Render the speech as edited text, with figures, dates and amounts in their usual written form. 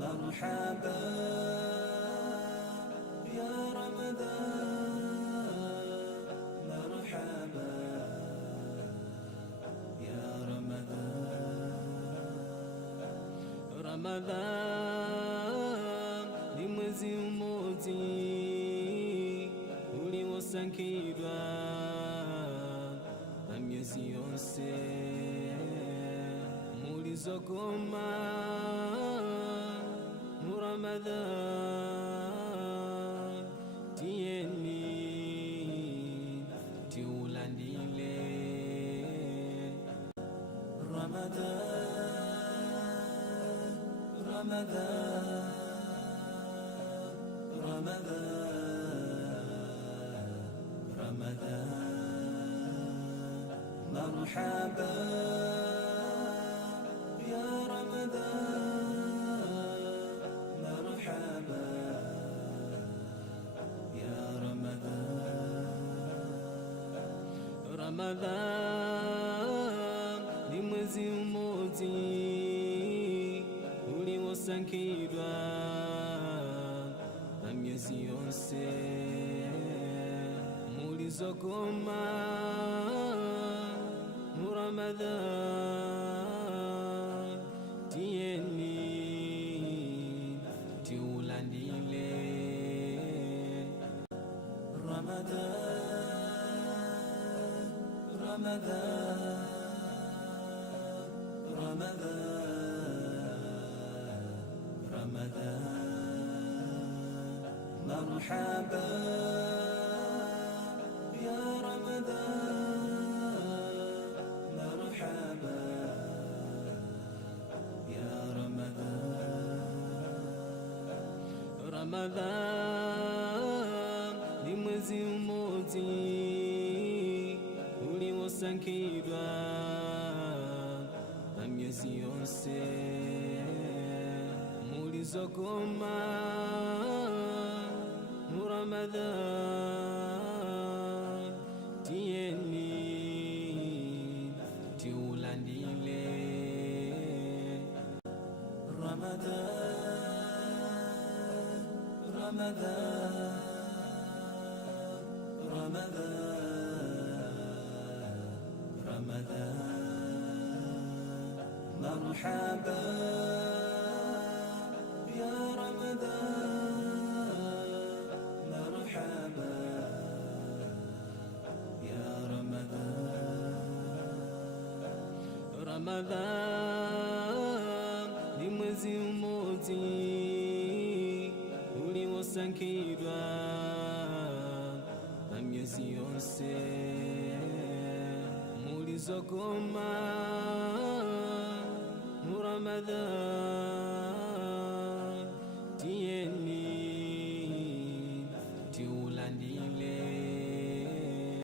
مرحبا يا رمضان، مرحبا يا رمضان. رمضان ni mwezi mmoja uliosankirwa na miezi yose mulizokoma mu Ramadan. Tieni tiulandile Ramadan, Ramadan, Ramadan, Ramadan. مرحبا يا رمضان، مرحبا يا رمضان. رمضان ni mwezi mmoja uliosankirwa na miezi yose mulizokoma mu Ramadan. Tieni tiulandile Ramadan, Ramadan, Ramadan, Ramadan. مرحبا يا رمضان، مرحبا يا رمضان. رمضان ni mwezi mmoja uliosankirwa na miezi yose mulizokoma mu Ramadan. Tieni tiulandile Ramadan, Ramadan, Ramadan, Ramadan. مرحبا يا رمضان، مرحبا يا رمضان. رمضان ni mwezi mmoja uliosankirwa na miezi yose mulizokoma mu Ramadan. Tieni tiulandile Ramadan, Ramadan, Ramadan, Ramadan. مرحبا يا رمضان، مرحبا يا رمضان. رمضان ni mwezi mmoja uliosankirwa na miezi yose mulizokoma mu Ramadan.